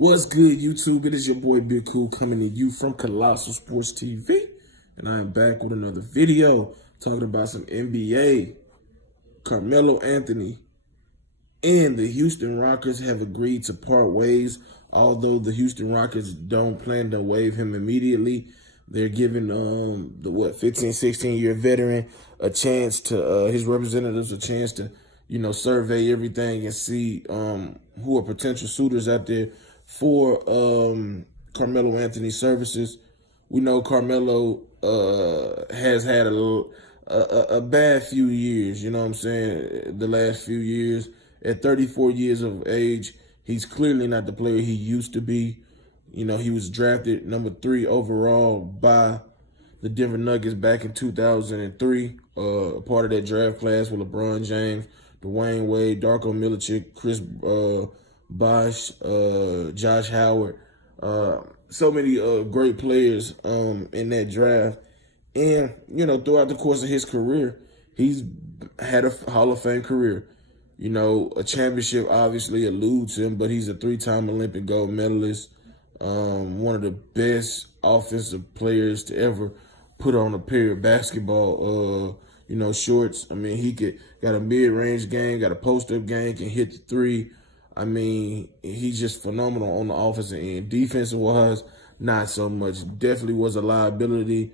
What's good, YouTube? It is your boy Big Cool coming to you from Colossal Sports TV, and I am back with another video talking about some NBA. Carmelo Anthony and the Houston Rockets have agreed to part ways. Although the Houston Rockets don't plan to waive him immediately, they're giving the 15, 16-year veteran a chance to his representatives a chance to survey everything and see who are potential suitors out there for Carmelo Anthony's services. We know Carmelo has had a bad few years, you know what I'm saying, the last few years. At 34 years of age, he's clearly not the player he used to be. You know, he was drafted number 3 overall by the Denver Nuggets back in 2003, part of that draft class with LeBron James, Dwayne Wade, Darko Milicic, Chris Bosh, Josh Howard, so many great players in that draft. And, throughout the course of his career, he's had a Hall of Fame career. A championship obviously eludes him, but he's a 3-time Olympic gold medalist, one of the best offensive players to ever put on a pair of basketball, shorts. I mean, he got a mid-range game, got a post-up game, can hit the three. I mean, he's just phenomenal on the offensive end. Defensive-wise, not so much. Definitely was a liability,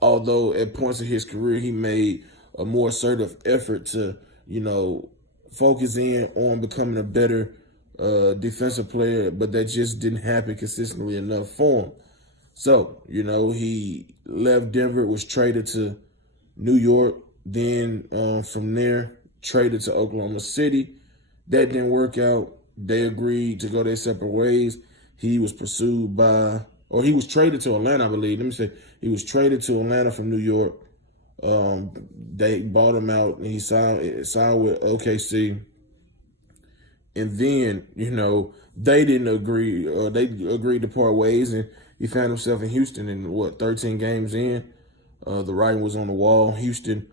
although at points of his career, he made a more assertive effort to, focus in on becoming a better defensive player, but that just didn't happen consistently enough for him. So, he left Denver, was traded to New York, then from there, traded to Oklahoma City. That didn't work out. They agreed to go their separate ways. He was pursued by, or he was traded to Atlanta, I believe. Let me say, he was traded to Atlanta from New York. They bought him out, and he signed with OKC. And then, they didn't agree, or they agreed to part ways, and he found himself in Houston. And 13 games in, the writing was on the wall. Houston,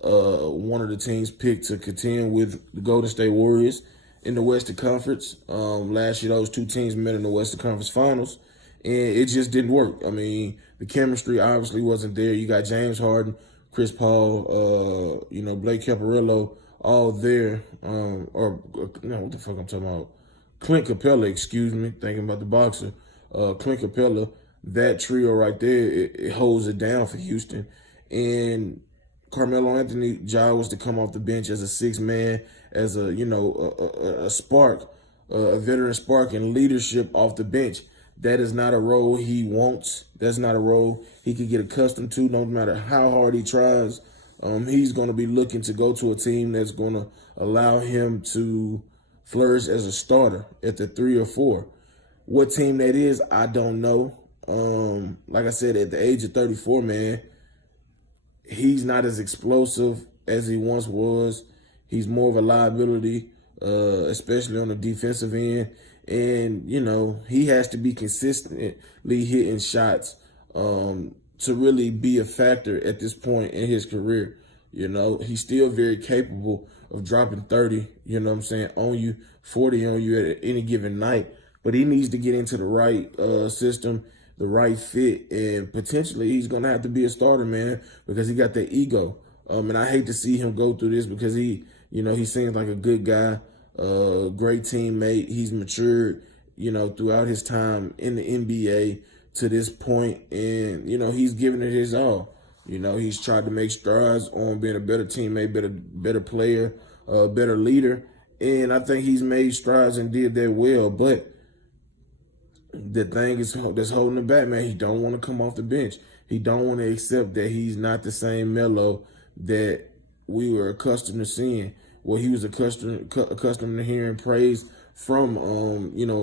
one of the teams picked to contend with the Golden State Warriors in the Western Conference. Last year, those two teams met in the Western Conference Finals, and it just didn't work. I mean, the chemistry obviously wasn't there. You got James Harden, Chris Paul, Blake Caparillo, all there. What the fuck I'm talking about? Clint Capella, excuse me, thinking about the boxer. Clint Capella, that trio right there, it holds it down for Houston. And Carmelo Anthony job was to come off the bench as a sixth man, as a spark, a veteran spark and leadership off the bench. That is not a role he wants. That's not a role he could get accustomed to, no matter how hard he tries. He's going to be looking to go to a team that's going to allow him to flourish as a starter at the 3 or 4. What team that is, I don't know. Like I said, at the age of 34, man, he's not as explosive as he once was. He's more of a liability, especially on the defensive end. And, he has to be consistently hitting shots to really be a factor at this point in his career. He's still very capable of dropping 30, on you, 40 on you at any given night. But he needs to get into the right system, the right fit, and potentially he's going to have to be a starter, man, because he got that ego. And I hate to see him go through this because he seems like a good guy, great teammate. He's matured, throughout his time in the NBA to this point, and, he's giving it his all. He's tried to make strides on being a better teammate, better player, better leader, and I think he's made strides and did that well, but the thing that's holding him back, man, he don't want to come off the bench. He don't want to accept that he's not the same Melo that we were accustomed to seeing. Well, he was accustomed to hearing praise from,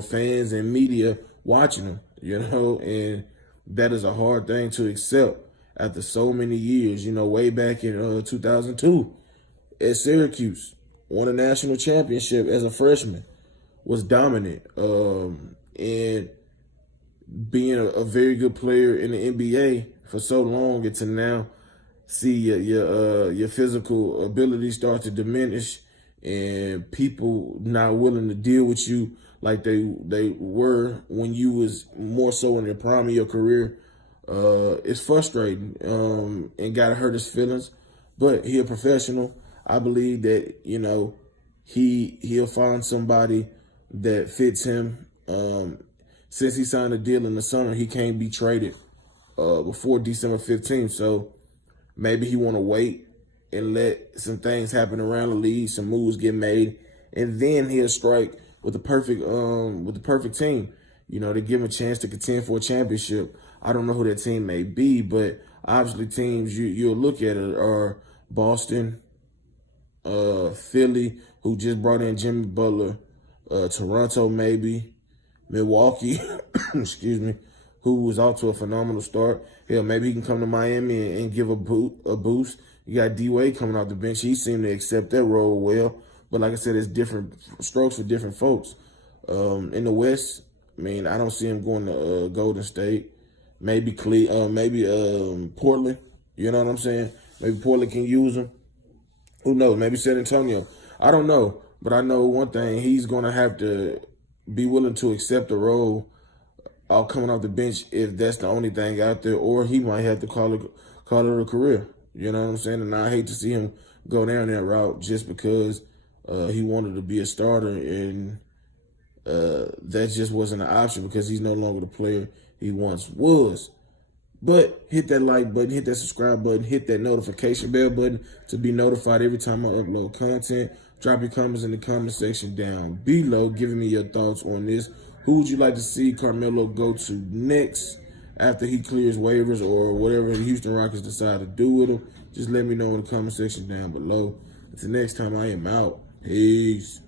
fans and media watching him, and that is a hard thing to accept after so many years. Way back in 2002 at Syracuse, won a national championship as a freshman, was dominant, and being a very good player in the NBA for so long, and to now see your physical ability start to diminish, and people not willing to deal with you like they were when you was more so in the prime of your career, it's frustrating and gotta hurt his feelings. But he a professional. I believe that he'll find somebody that fits him. Since he signed a deal in the summer, he can't be traded before December 15th. So maybe he want to wait and let some things happen around the league, some moves get made, and then he'll strike with the perfect team. To give him a chance to contend for a championship. I don't know who that team may be, but obviously teams you'll look at it are Boston, Philly, who just brought in Jimmy Butler, Toronto maybe, Milwaukee, excuse me, who was off to a phenomenal start. Hell, maybe he can come to Miami and give a boost. You got D-Wade coming off the bench. He seemed to accept that role well. But like I said, it's different strokes for different folks. In the West, I don't see him going to Golden State. Maybe Portland. You know what I'm saying? Maybe Portland can use him. Who knows? Maybe San Antonio. I don't know. But I know one thing. He's going to have to be willing to accept the role coming off the bench if that's the only thing out there. Or he might have to call it a career. You know what I'm saying? And I hate to see him go down that route just because he wanted to be a starter. And that just wasn't an option because he's no longer the player he once was. But hit that like button, hit that subscribe button, hit that notification bell button to be notified every time I upload content. Drop your comments in the comment section down below, giving me your thoughts on this. Who would you like to see Carmelo go to next after he clears waivers or whatever the Houston Rockets decide to do with him? Just let me know in the comment section down below. Until next time, I am out. Peace.